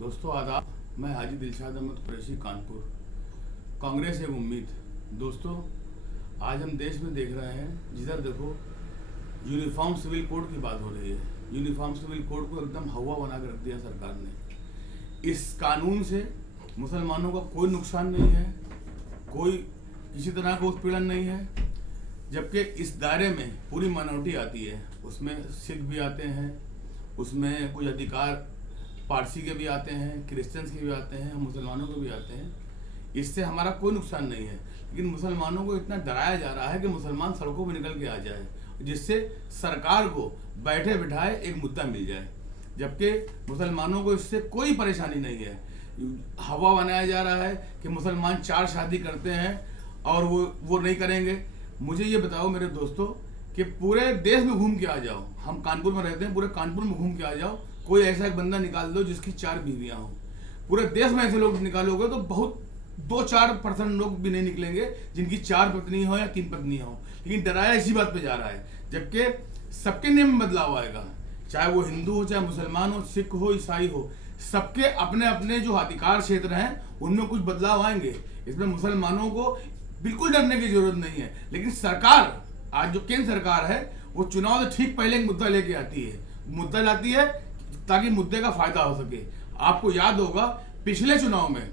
दोस्तों आदाब, मैं हाजी दिलशाद अहमद कुरैशी, कानपुर। कांग्रेस एक उम्मीद। दोस्तों, आज हम देश में देख रहे हैं, जिधर देखो यूनिफॉर्म सिविल कोड की बात हो रही है। यूनिफॉर्म सिविल कोड को एकदम हवा बना कर रख दिया सरकार ने। इस कानून से मुसलमानों का कोई नुकसान नहीं है, कोई किसी तरह का उत्पीड़न नहीं है, जबकि इस दायरे में पूरी माइनॉरिटी आती है। उसमें सिख भी आते हैं, उसमें कुछ अधिकार पारसी के भी आते हैं, क्रिश्चियंस के भी आते हैं, मुसलमानों के भी आते हैं। इससे हमारा कोई नुकसान नहीं है, लेकिन मुसलमानों को इतना डराया जा रहा है कि मुसलमान सड़कों पर निकल के आ जाए, जिससे सरकार को बैठे बिठाए एक मुद्दा मिल जाए, जबकि मुसलमानों को इससे कोई परेशानी नहीं है। हवा बनाया जा रहा है कि मुसलमान 4 शादी करते हैं और वो नहीं करेंगे। मुझे ये बताओ मेरे दोस्तों कि पूरे देश में घूम के आ जाओ, हम कानपुर में रहते हैं, पूरे कानपुर में घूम के आ जाओ, कोई ऐसा एक बंदा निकाल दो जिसकी 4 बीवियां हो। पूरे देश में ऐसे लोग निकालोगे तो बहुत 2-4% लोग भी नहीं निकलेंगे जिनकी 4 पत्नी हो या 3 पत्नी हो। लेकिन डराया इसी बात पे जा रहा है, जबकि सबके नियम में बदलाव आएगा, चाहे वो हिंदू हो, चाहे मुसलमान हो, सिख हो, ईसाई हो, सबके अपने अपने जो अधिकार क्षेत्र हैं उनमें कुछ बदलाव आएंगे। इसमें मुसलमानों को बिल्कुल डरने की जरूरत नहीं है। लेकिन सरकार, आज जो केंद्र सरकार है, वो चुनाव से ठीक पहले एक मुद्दा लेके आती है, मुद्दा लाती है ताकि मुद्दे का फायदा हो सके। आपको याद होगा पिछले चुनाव में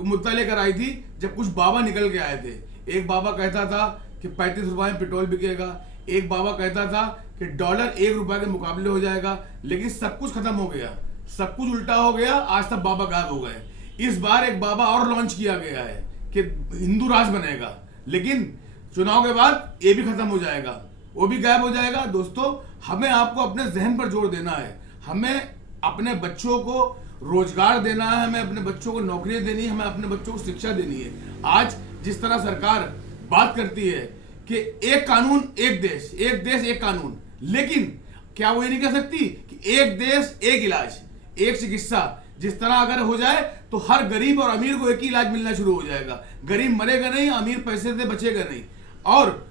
मुद्दा लेकर आई थी, जब कुछ बाबा निकल के आए थे। एक बाबा कहता था कि 35 रुपए में पेट्रोल बिकेगा, एक बाबा कहता था कि डॉलर 1 रुपए के मुकाबले हो जाएगा। लेकिन सब कुछ खत्म हो गया, सब कुछ उल्टा हो गया, आज तक बाबा गायब हो गए। इस बार एक बाबा और लॉन्च किया गया है कि हिंदू राज बनेगा, लेकिन चुनाव के बाद ये भी खत्म हो जाएगा, वो भी गायब हो जाएगा। दोस्तों, हमें आपको अपने जहन पर जोर देना है, हमें अपने बच्चों को रोजगार देना है, हमें अपने बच्चों को नौकरियां देनी है, हमें अपने बच्चों को शिक्षा देनी है। आज जिस तरह सरकार बात करती है कि एक कानून एक देश, एक देश एक कानून, लेकिन क्या वो ये नहीं कह सकती कि एक देश एक इलाज, एक चिकित्सा? जिस तरह अगर हो जाए तो हर गरीब और अमीर को एक ही इलाज मिलना शुरू हो जाएगा, गरीब मरेगा नहीं, अमीर पैसे से बचेगा नहीं। और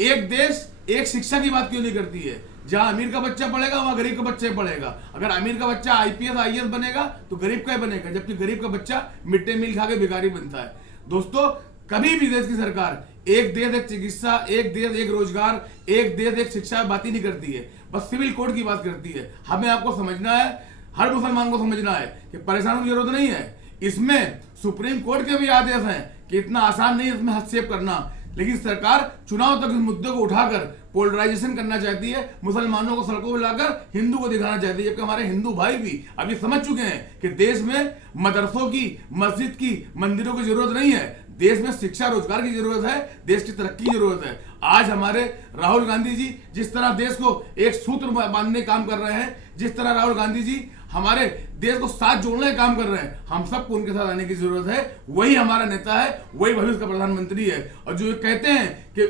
एक देश एक शिक्षा की बात क्यों नहीं करती है? जहां अमीर का बच्चा पढ़ेगा वहां गरीब का बच्चा पढ़ेगा। अगर अमीर का बच्चा IPS IAS बनेगा तो गरीब का ही बनेगा, जबकि गरीब का बच्चा मिड डे मील खा के भिखारी बनता है। दोस्तों, कभी भी देश की सरकार एक देश एक चिकित्सा, एक देश एक रोजगार, एक देश एक शिक्षा बात ही नहीं करती है, बस सिविल कोड की बात करती है। हमें आपको समझना है, हर मुसलमान को समझना है कि परेशान होने की जरूरत नहीं है। इसमें सुप्रीम कोर्ट के भी आदेश हैं कि इतना आसान नहीं है इसमें हस्तक्षेप करना। लेकिन सरकार चुनाव तक इस मुद्दे को उठाकर पोलराइजेशन करना चाहती है, मुसलमानों को सड़कों पर लाकर हिंदू को दिखाना चाहती है, जबकि हमारे हिंदू भाई भी अभी समझ चुके हैं कि देश में मदरसों की, मस्जिद की, मंदिरों की जरूरत नहीं है, देश में शिक्षा रोजगार की जरूरत है, देश की तरक्की की जरूरत है। आज हमारे राहुल गांधी जी जिस तरह देश को एक सूत्र बांधने काम कर रहे हैं, जिस तरह राहुल गांधी जी हमारे देश को साथ जोड़ने का काम कर रहे हैं, हम सबको उनके साथ आने की जरूरत है। वही हमारा नेता है, वही भविष्य का प्रधानमंत्री है। और जो ये कहते हैं कि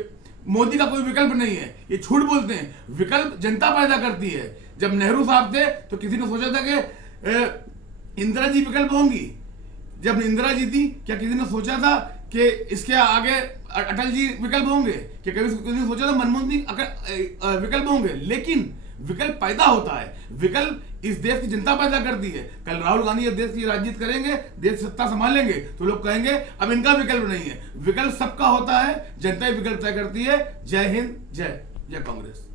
मोदी का कोई विकल्प नहीं है, ये झूठ बोलते हैं। विकल्प जनता पैदा करती है। जब नेहरू साहब थे तो किसी ने सोचा था कि इंदिरा जी विकल्प होंगी? जब इंदिरा जी थी, क्या किसी ने सोचा था कि इसके आगे अटल जी विकल्प होंगे? क्या कभी किसी ने सोचा था मनमोहन सिंह विकल्प होंगे? लेकिन विकल्प पैदा होता है, विकल्प इस देश की जनता पैदा करती है। कल राहुल गांधी ये देश की राजनीति करेंगे, देश सत्ता संभालेंगे, तो लोग कहेंगे अब इनका विकल्प नहीं है। विकल्प सबका होता है, जनता ही विकल्प तय करती है। जय हिंद, जय कांग्रेस।